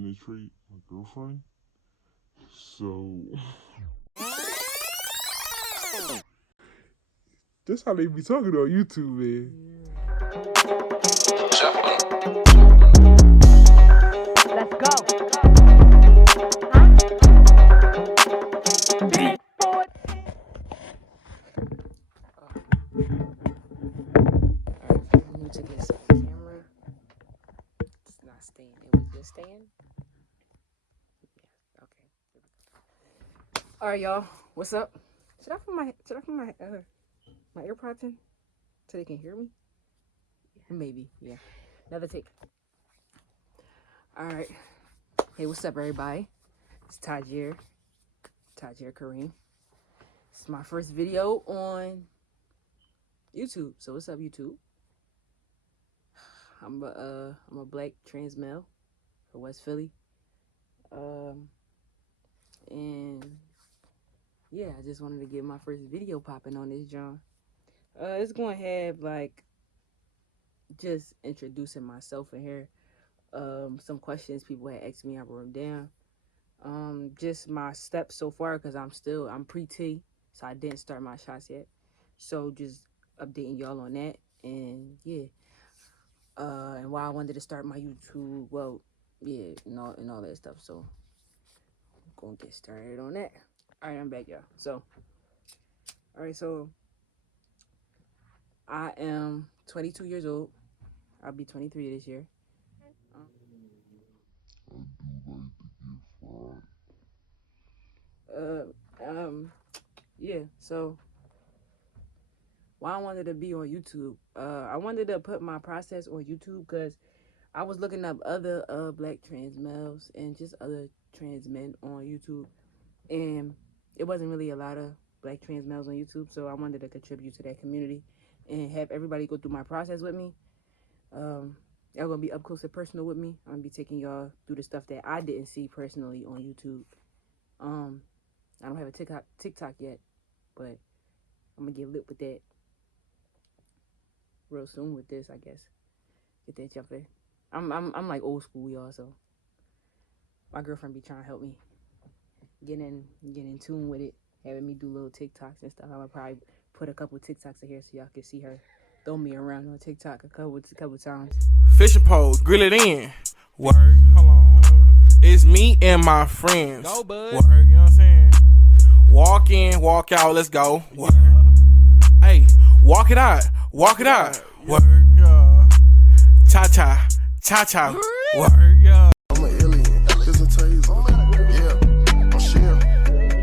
penetrate my girlfriend. So that's how they be talking on YouTube, man. Let's go. New to this camera. It's not staying. It was just staying. Yeah. Okay. All right, y'all. What's up? Should I put my AirPods in so they can hear me? Maybe. Yeah. Another take. All right. Hey, what's up, everybody? It's Tajir Kareem. It's my first video on YouTube. So what's up, YouTube? I'm a black trans male from West Philly. And yeah, I just wanted to get my first video popping on this John. It's gonna have like just introducing myself in here. Some questions people had asked me, I wrote them down. Just my steps so far because I'm pre-T, so I didn't start my shots yet. So just updating y'all on that, and yeah. And why I wanted to start my YouTube, well, yeah, and all that stuff. So I'm gonna get started on that. All right, I'm back, y'all. So, all right, so I am 22 years old. I'll be 23 this year. Yeah. So why I wanted to be on YouTube? I wanted to put my process on YouTube because I was looking up other black trans males and just other trans men on YouTube, and it wasn't really a lot of black trans males on YouTube. So I wanted to contribute to that community and have everybody go through my process with me. Y'all gonna be up close and personal with me. I'm gonna be taking y'all through the stuff that I didn't see personally on YouTube. I don't have a TikTok yet, but I'm gonna get lit with that real soon with this, I guess. Get that jumping. I'm like old school, y'all, so my girlfriend be trying to help me get in tune with it, having me do little TikToks and stuff. I'm gonna probably put a couple TikToks in here so y'all can see her throw me around on TikTok a couple times. Fishing pole, grill it in. Word, hold on. It's me and my friends. Go, bud. Word, you know what I'm saying? Walk in, walk out, let's go. Word. Hey, walk it out. Word, yeah. Cha-cha, cha-cha. Word, yeah. I'm an alien, here's a taser. Yeah, I'm shit.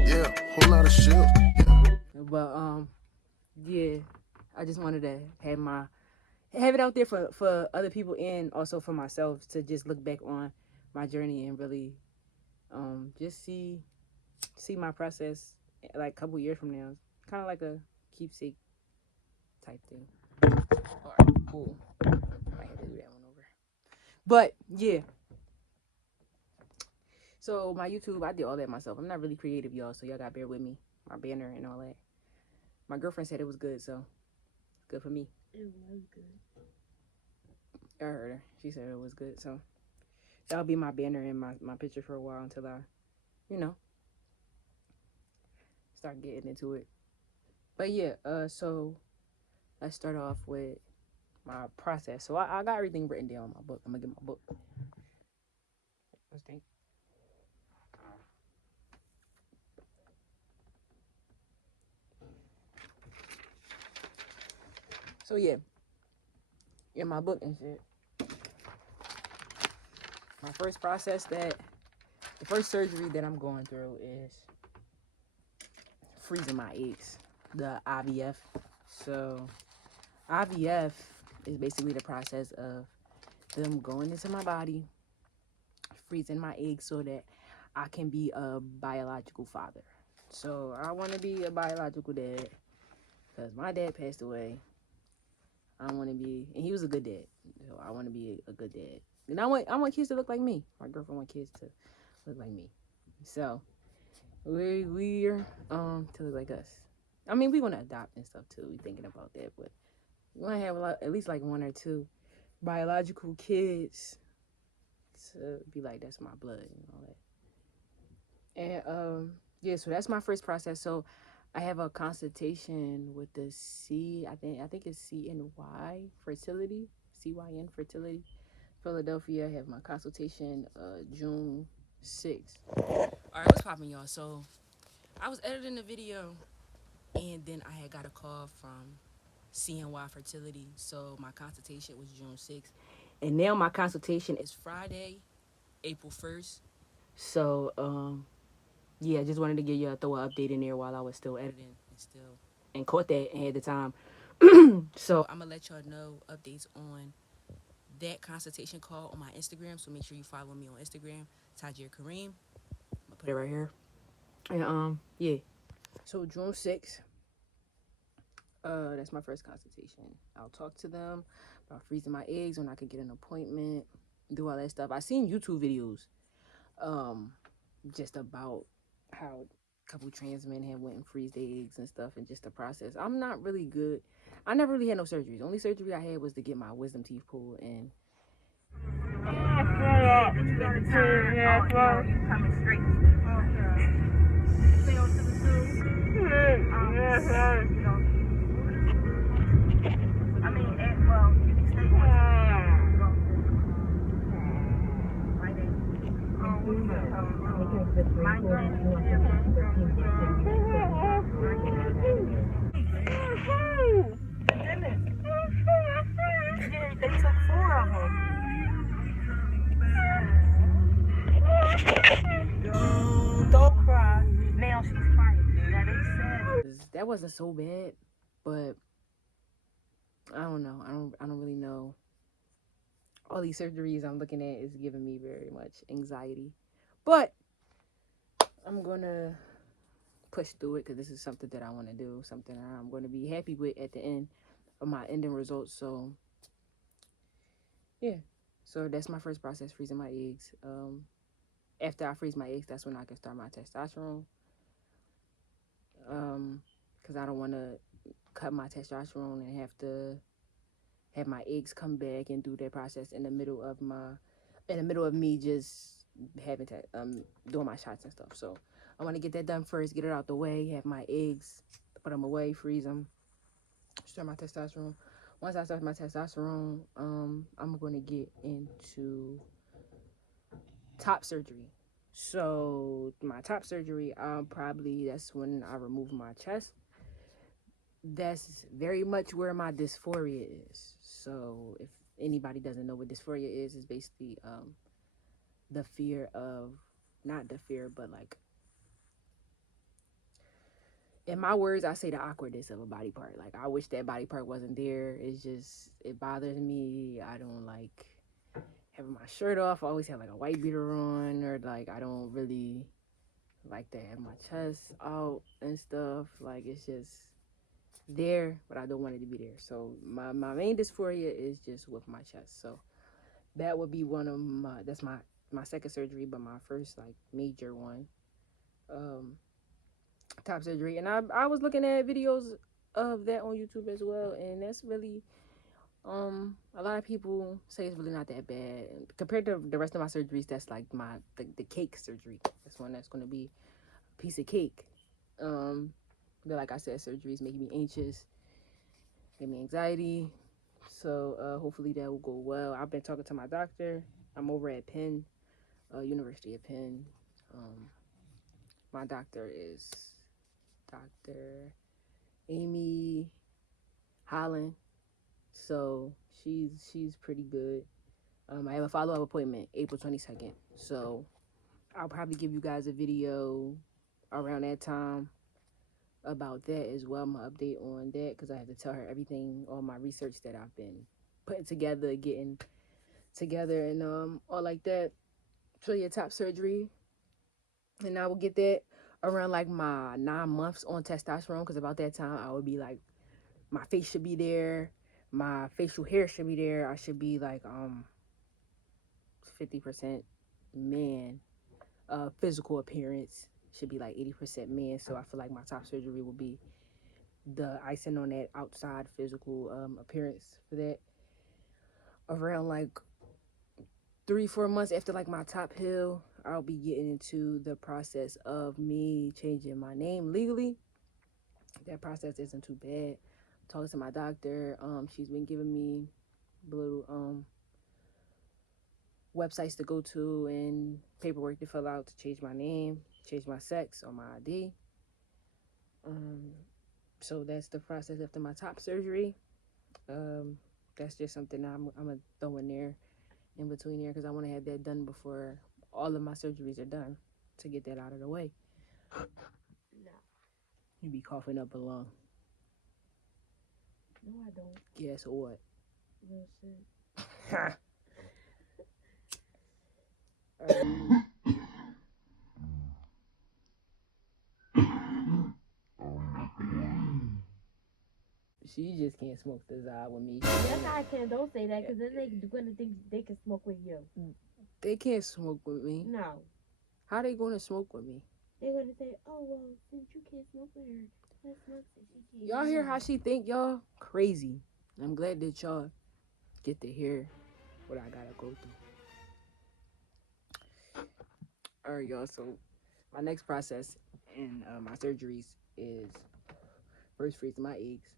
Yeah, whole lot of shit. Yeah. But yeah, I just wanted to have it out there for other people and also for myself to just look back on my journey and really just see my process like a couple years from now. Kind of like a keepsake type thing. All right, cool. I might have to do that one over. But yeah. So my YouTube, I did all that myself. I'm not really creative, y'all, so y'all gotta bear with me. My banner and all that. My girlfriend said it was good, so good for me. It was good. I heard her. She said it was good, so that'll be my banner and my picture for a while until I, start getting into it. But yeah, so let's start off with my process. So I got everything written down in my book. I'm gonna get my book. Let's think. So yeah, in my book and shit. My first the first surgery that I'm going through is freezing my eggs, the IVF. So IVF is basically the process of them going into my body, freezing my eggs so that I can be a biological father. So I want to be a biological dad because my dad passed away. I want to be, and he was a good dad. So I want to be a good dad, and I want kids to look like me. My girlfriend wants kids to look like me. So we're to look like us. I mean, we want to adopt and stuff too. We thinking about that, but we want to have at least like one or two biological kids to be like, that's my blood and all that. And yeah, so that's my first process. So I have a consultation with the I think it's CNY Fertility, CYN Fertility, Philadelphia. I have my consultation June 6th. All right, what's popping, y'all? So I was editing the video, and then I had got a call from CNY Fertility. So my consultation was June 6th, and now my consultation is Friday, April 1st. So yeah, I just wanted to give you throw an update in there while I was still editing and caught that and had the time. So I'm gonna let y'all know updates on that consultation call on my Instagram. So make sure you follow me on Instagram, Tajir Kareem. I'm gonna put it right here. And yeah. So June 6th, that's my first consultation. I'll talk to them about freezing my eggs when I could get an appointment, do all that stuff. I seen YouTube videos, just about how a couple trans men had went and freeze their eggs and stuff, and just the process. I'm not really good. I never really had no surgery. The only surgery I had was to get my wisdom teeth pulled, and coming straight. I mean, well, you can stay They took 4 of them. Don't cry. Now she's crying. Now they said that wasn't so bad, but I don't know. I don't really know. All these surgeries I'm looking at is giving me very much anxiety, but I'm gonna push through it because this is something that I want to do, something I'm going to be happy with at the end of my ending results. So yeah, so that's my first process, freezing my eggs. After I freeze my eggs, that's when I can start my testosterone. Because I don't want to cut my testosterone and have to have my eggs come back and do that process in the middle of me just having doing my shots and stuff. So I want to get that done first, get it out the way, have my eggs, put them away, freeze them, start my testosterone. Once I start my testosterone, I'm going to get into top surgery. So my top surgery, that's when I remove my chest. That's very much where my dysphoria is. So if anybody doesn't know what dysphoria is, it's basically the fear of, not the fear, but like, in my words, I say the awkwardness of a body part. Like, I wish that body part wasn't there. It's just, it bothers me. I don't like having my shirt off. I always have like a white beater on, or like, I don't really like to have my chest out and stuff. Like, it's just there, but I don't want it to be there. So my main dysphoria is just with my chest. So that would be one of that's my second surgery, but my first like major one. Top surgery. And I was looking at videos of that on YouTube as well, and that's really a lot of people say it's really not that bad. And compared to the rest of my surgeries, that's like the cake surgery. That's one that's going to be a piece of cake. But like I said, surgeries making me anxious, give me anxiety. So hopefully that will go well. I've been talking to my doctor. I'm over at Penn, University of Penn. My doctor is Dr. Amy Holland. So she's pretty good. I have a follow-up appointment April 22nd. So I'll probably give you guys a video around that time about that as well. My update on that, because I have to tell her everything, all my research that I've been putting together, getting together, and all like that. So yeah, top surgery, and I will get that around like my 9 months on testosterone, because about that time I would be like, my face should be there, my facial hair should be there, I should be like 50% man. Physical appearance should be like 80% man. So I feel like my top surgery will be the icing on that outside physical appearance for that. Around like 3-4 months after like my top hill, I'll be getting into the process of me changing my name legally. That process isn't too bad. Talking to my doctor, she's been giving me little websites to go to and paperwork to fill out to change my name, change my sex on my ID. So that's the process after my top surgery. That's just something I'm gonna throw in there, in between there, because I want to have that done before all of my surgeries are done, to get that out of the way. No. You be coughing up a lung. No, I don't. Guess what? Real shit. She just can't smoke the Zod with me. Yes, I can. Don't say that, because then they're gonna think they can smoke with you. They can't smoke with me. No. How they gonna smoke with me? They're gonna say, "Oh well, since you can't smoke with her, let's smoke since she can't." Y'all hear how she think, y'all? Crazy. I'm glad that y'all get to hear what I gotta go through. Alright, y'all. So my next process in my surgeries is first freezing my eggs,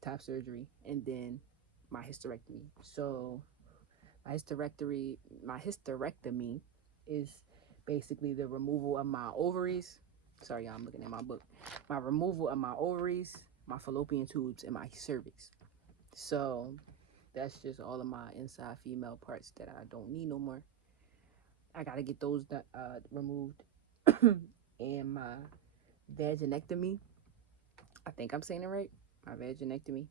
top surgery, and then my hysterectomy. So my hysterectomy is basically the removal of my ovaries. Sorry, y'all, I'm looking at my book. My removal of my ovaries, my fallopian tubes, and my cervix. So that's just all of my inside female parts that I don't need no more. I gotta get those removed. And my vaginectomy, I think I'm saying it right. My vaginectomy.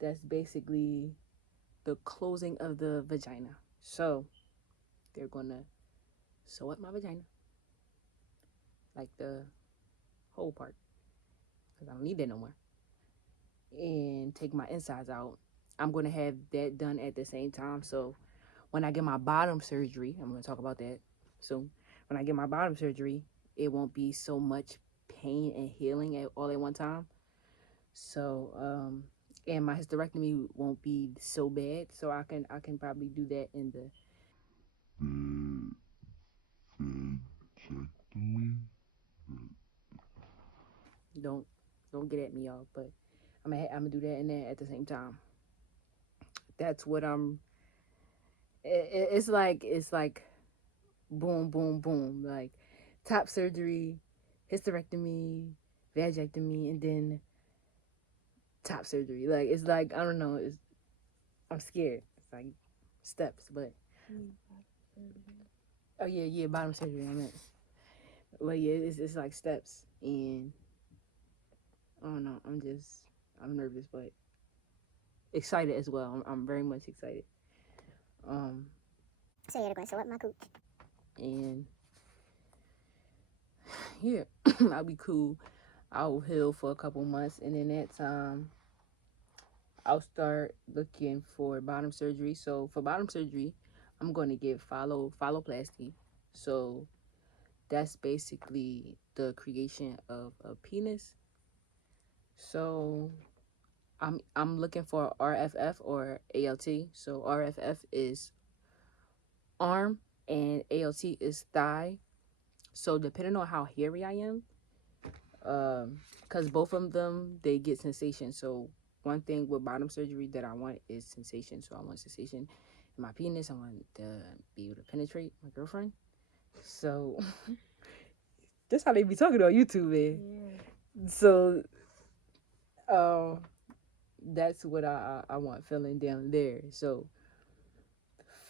That's basically the closing of the vagina. So they're gonna sew up my vagina, like the whole part, because I don't need that no more, and take my insides out. I'm gonna have that done at the same time. So when I get my bottom surgery, I'm gonna talk about that soon. When I get my bottom surgery, it won't be so much pain and healing all at one time. So and my hysterectomy won't be so bad. So I can probably do that in the Vasectomy? don't get at me, y'all, but I'm gonna do that and that at the same time. That's what it's like boom boom boom, like top surgery, hysterectomy, vaginectomy, and then top surgery. Like it's like, I don't know, I'm scared. It's like steps, but oh yeah, bottom surgery I meant. But yeah, it's like steps, and I don't know, I'm nervous but excited as well. I'm very much excited. So you're going to sew up my cooch. And yeah, I'll be cool. I'll heal for a couple months, and in that time I'll start looking for bottom surgery. So for bottom surgery, I'm going to get phalloplasty. So that's basically the creation of a penis. So I'm looking for RFF or ALT. So RFF is arm and ALT is thigh. So depending on how hairy I am, because both of them, they get sensation. So one thing with bottom surgery that I want is sensation. So I want sensation in my penis. I want to be able to penetrate my girlfriend. So that's how they be talking on YouTube, man. Yeah. So that's what I want filling down there. So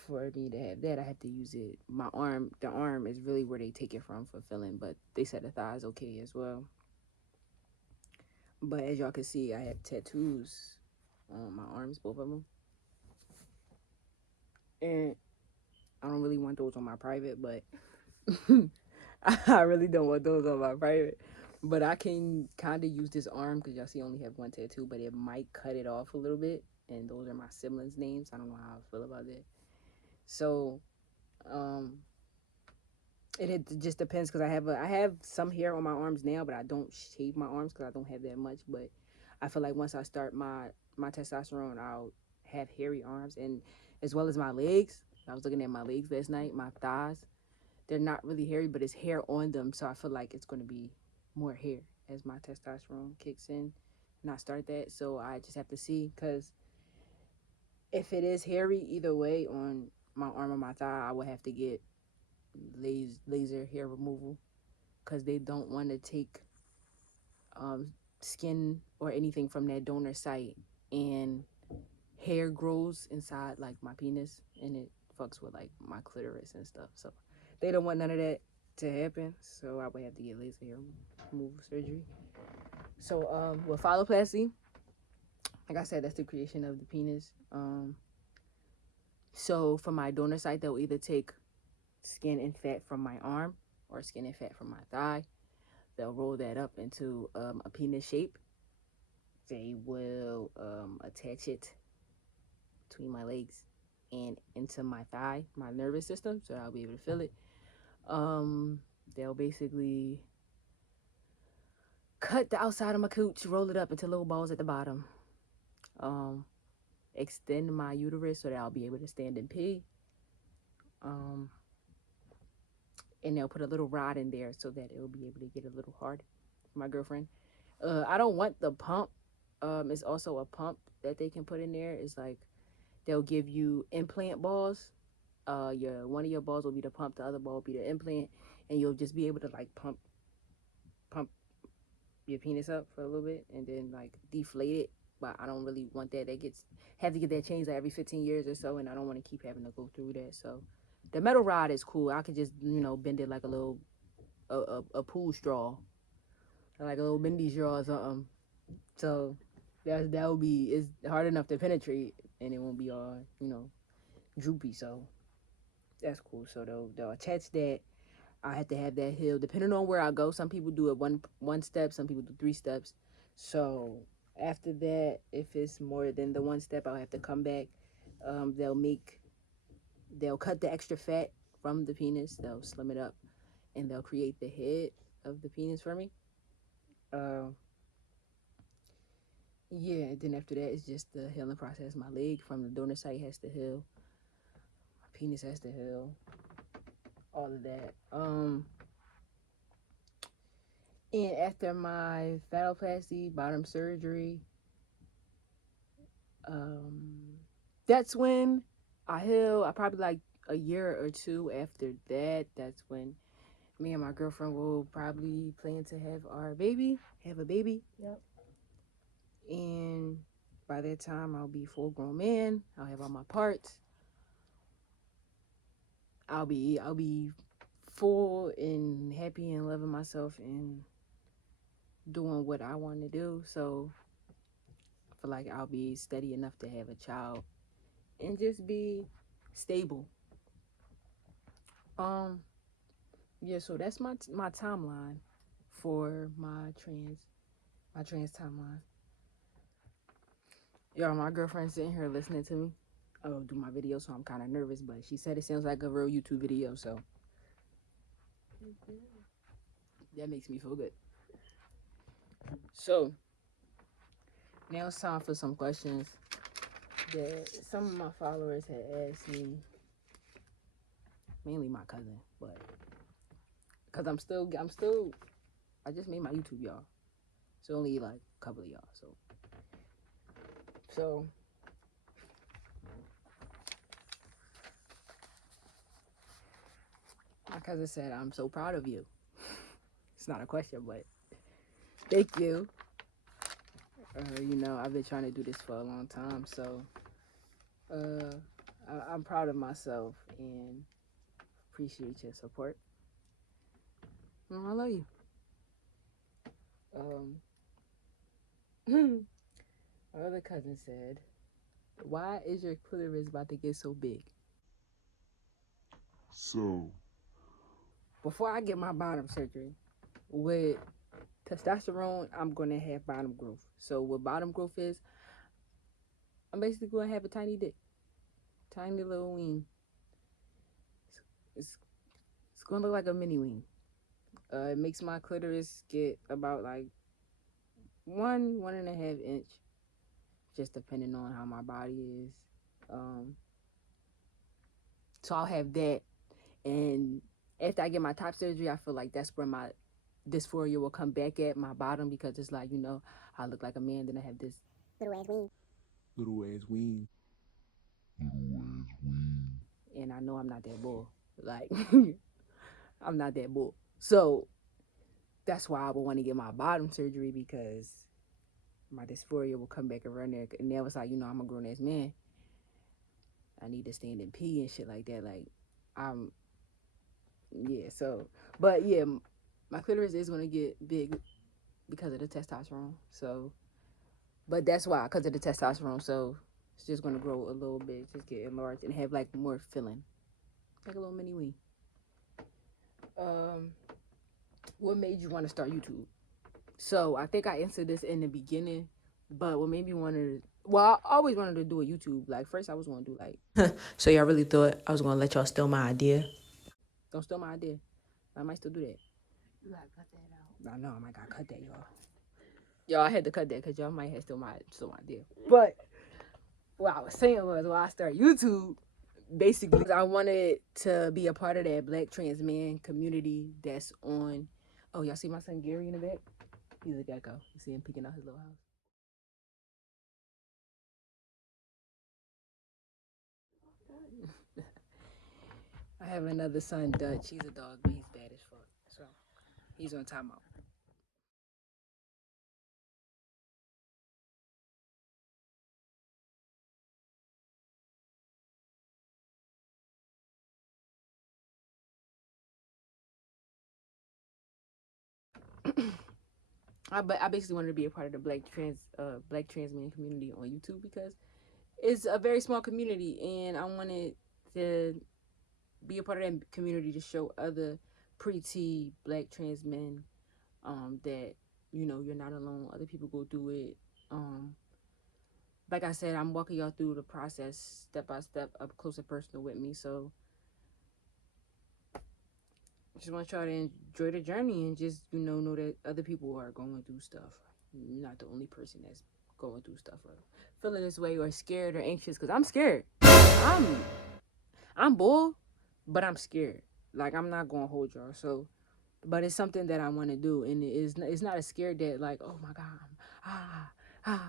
for me to have that, I have to use it. My arm, the arm is really where they take it from for filling, but they said the thigh is okay as well. But as y'all can see, I have tattoos on my arms, both of them. And I don't really want those on my private, but I really don't want those on my private. But I can kind of use this arm because y'all see I only have one tattoo, but it might cut it off a little bit. And those are my siblings' names. I don't know how I feel about that. So, it just depends because I have some hair on my arms now, but I don't shave my arms because I don't have that much. But I feel like once I start my testosterone, I'll have hairy arms, and as well as my legs. I was looking at my legs last night, my thighs. They're not really hairy, but it's hair on them, so I feel like it's going to be more hair as my testosterone kicks in and I start that. So I just have to see, because if it is hairy either way on my arm or my thigh, I would have to get laser hair removal, because they don't want to take skin or anything from that donor site, and hair grows inside like my penis, and it fucks with like my clitoris and stuff. So they don't want none of that to happen. So I would have to get laser hair removal surgery. So with phalloplasty, like I said, that's the creation of the penis. So for my donor site, they'll either take skin and fat from my arm or skin and fat from my thigh. They'll roll that up into a penis shape. They will attach it between my legs and into my thigh, my nervous system, so I'll be able to feel it. They'll basically cut the outside of my cooch, roll it up into little balls at the bottom. Extend my uterus so that I'll be able to stand and pee. And they'll put a little rod in there so that it'll be able to get a little hard for my girlfriend. I don't want the pump. It's also a pump that they can put in there. It's like they'll give you implant balls. One of your balls will be the pump, the other ball will be the implant, and you'll just be able to like pump your penis up for a little bit and then like deflate it. But I don't really want that. Have to get that changed like every 15 years or so, and I don't want to keep having to go through that. So the metal rod is cool. I could just bend it like a little a pool straw, like a little bendy straw or something. So it's hard enough to penetrate, and it won't be all droopy. So that's cool. So they'll attach that. I have to have that healed depending on where I go. Some people do it one step, some people do 3 steps. So after that, if it's more than the 1 step, I'll have to come back. They'll cut the extra fat from the penis, they'll slim it up, and they'll create the head of the penis for me. Yeah, then after that, it's just the healing process. My leg from the donor site has to heal. My penis has to heal. All of that. And after my phalloplasty, bottom surgery, that's when I heal. I probably like a year or 2 after that. That's when me and my girlfriend will probably plan to have a baby. Yep. And by that time, I'll be a full-grown man. I'll have all my parts. I'll be full and happy and loving myself and doing what I want to do. So I feel like I'll be steady enough to have a child and just be stable. Yeah, so that's my timeline for my trans timeline. Yo, my girlfriend's sitting here listening to me do my video, so I'm kind of nervous, but she said it sounds like a real YouTube video, so that makes me feel good. So now it's time for some questions that some of my followers had asked me, mainly my cousin, but because I just made my YouTube, y'all. It's only like a couple of y'all, so my cousin said, "I'm so proud of you." It's not a question, but thank you. I've been trying to do this for a long time, so I'm proud of myself and appreciate your support. I love you. My other cousin said, "Why is your clitoris about to get so big?" So, Before I get my bottom surgery, with testosterone, I'm going to have bottom growth. So what bottom growth is, I'm basically going to have a tiny dick. Tiny little ween. It's going to look like a mini ween. It makes my clitoris get about like 1.5 inch, just depending on how my body is. So I'll have that. And after I get my top surgery, I feel like that's where my dysphoria will come back at my bottom, because it's like, I look like a man, then I have this Little ass wing. Little ass ween. and I know I'm not that bull. Like, I'm not that bull. So that's why I would want to get my bottom surgery, because my dysphoria will come back around there. And then it's like, I'm a grown ass man. I need to stand and pee and shit like that. Like, yeah. So, but yeah, my clitoris is going to get big because of the testosterone. So, but that's why, because of the testosterone. So it's just going to grow a little bit, just get enlarged and have like more filling, like a little mini wee. What made you want to start YouTube? So I think I answered this in the beginning, but what made me want to, well, I always wanted to do a YouTube. Like, first I was going to do like, So y'all really thought I was gonna let y'all steal my idea? don't steal my idea. I might still do that. You gotta cut that out. I know, I might gotta cut that, y'all. Y'all, I had to cut that because y'all might have still my idea. But what I was saying was, when I started YouTube, basically, I wanted to be a part of that Black trans man community that's on. Oh, y'all see my son Gary in the back? He's a gecko. You see him peeking out his little house. I have another son, Dutch. He's a dog, but he's bad as fuck. So he's on timeout. I basically wanted to be a part of the Black trans man community on YouTube, because it's a very small community, and I wanted to be a part of that community to show other pretty Black trans men that you're not alone. Other people go through it. Like I said, I'm walking y'all through the process step by step, up close and personal with me. So just want y'all to enjoy the journey, and just know that other people are going through stuff. You're not the only person that's going through stuff or feeling this way or scared or anxious, because I'm scared. I'm bull, but I'm scared. Like, I'm not gonna hold y'all. So, but it's something that I want to do, and it's not a scared that like, oh my god,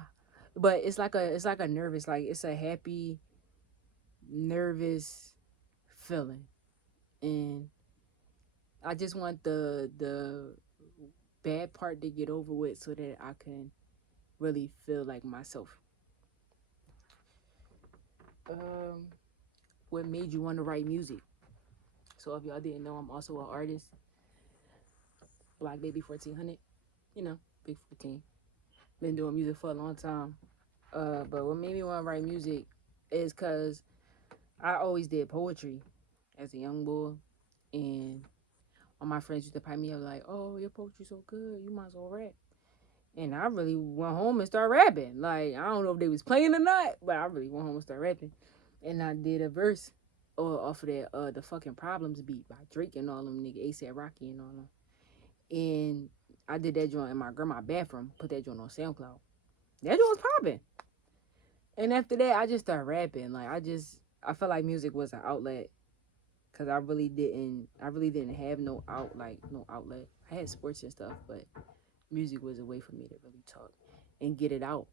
but it's like a nervous, like it's a happy, nervous feeling, and I just want the bad part to get over with, so that I can really feel like myself. What made you want to write music? So if y'all didn't know, I'm also an artist. Black Baby 1400, Big 14. Been doing music for a long time. But what made me want to write music is because I always did poetry as a young boy, and all my friends used to pipe me up like, "Oh, your poetry's so good, you might as well rap." And I really went home and started rapping. Like, I don't know if they was playing or not, but I really went home and started rapping. And I did a verse off of that the fucking Problems beat by Drake and all them nigga, A$AP Rocky and all them. And I did that joint in my grandma's bathroom, put that joint on SoundCloud. That joint was popping. And after that, I just started rapping. Like, I felt like music was an outlet, because I really didn't have no outlet. I had sports and stuff, but music was a way for me to really talk and get it out.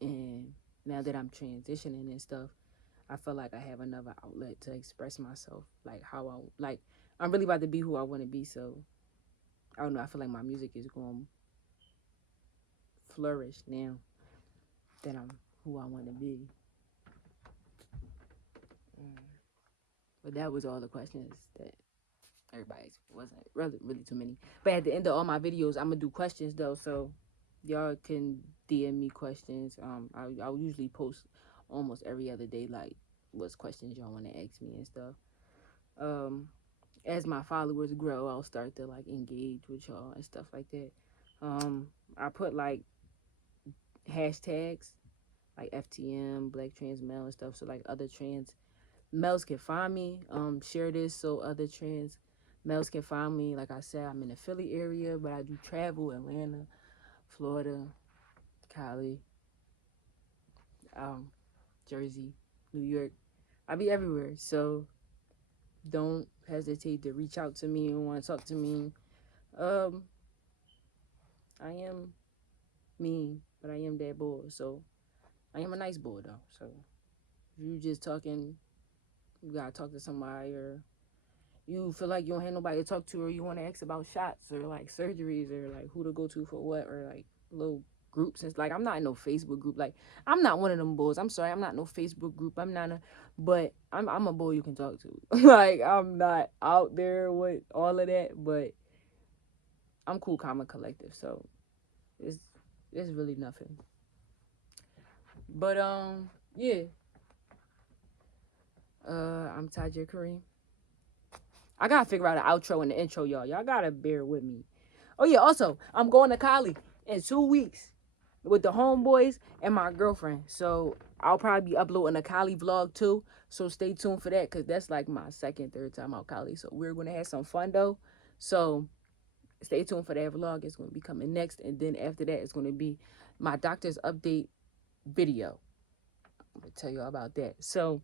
And now that I'm transitioning and stuff, I feel like I have another outlet to express myself, like I'm really about to be who I want to be. So I don't know, I feel like my music is going to flourish now that I'm who I want to be. But that was all the questions that everybody's, wasn't really too many. But at the end of all my videos, I'm gonna do questions though, so y'all can DM me questions. I'll usually post almost every other day, like what's questions y'all want to ask me and stuff. As my followers grow, I'll start to like engage with y'all and stuff like that. I put like hashtags like FTM, Black Trans Male and stuff, so like other trans males can find me. Share this so other trans males can find me. Like I said, I'm in the Philly area, but I do travel: Atlanta, Florida, Cali, Jersey, New York. I be everywhere. So don't hesitate to reach out to me and want to talk to me. I am mean, but I am that boy. So I am a nice boy though. So if you just talking, you gotta talk to somebody, or you feel like you don't have nobody to talk to, or you want to ask about shots or like surgeries or like who to go to for what, or like little groups. It's like I'm not in no Facebook group. Like I'm not one of them boys. I'm sorry, I'm not no Facebook group. But I'm a boy you can talk to. Like I'm not out there with all of that, but I'm cool, calm, and collective. So it's really nothing. But yeah. I'm Tajir Kareem. I gotta figure out an outro and the intro, y'all. Y'all gotta bear with me. Oh yeah, also, I'm going to Cali in 2 weeks with the homeboys and my girlfriend. So I'll probably be uploading a Cali vlog too. So stay tuned for that, because that's like my second, third time out Cali. So we're gonna have some fun though. So stay tuned for that vlog. It's gonna be coming next. And then after that, it's gonna be my doctor's update video. I'm gonna tell you all about that. So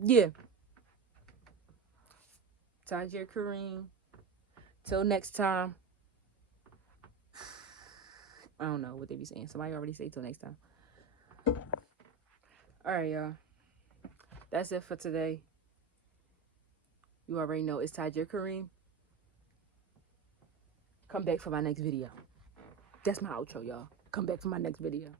yeah. Tajir Kareem. Till next time. I don't know what they be saying. Somebody already say till next time. Alright, y'all. That's it for today. You already know it's Tajir Kareem. Come back for my next video. That's my outro, y'all. Come back for my next video.